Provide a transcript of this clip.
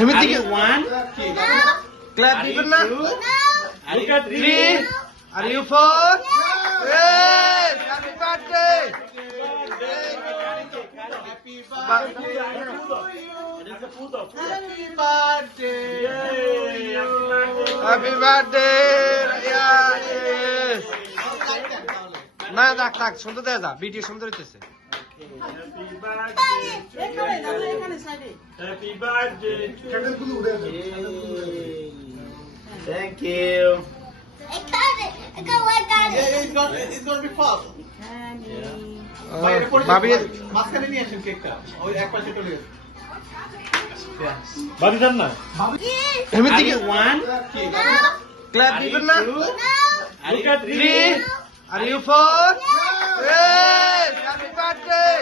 এমনিতে one? Clap দিবেন না? Look at Three. Are you four? Yes! Happy birthday! Happy birthday! Yeah, yes! না থাক থাক সুন্দর দেখা যা ভিডিও সুন্দর হইতেছে Happy birthday. Thank you. It's gonna be fast. ভাবি মাঝখানে নিয়ে আসেন কেকটা ওই এক পাশে চলে গেছে বাবি জান না? এমনিতে One? ক্ল্যাপ দিবেন না? Look at Three. Are you four? Yes! Happy birthday!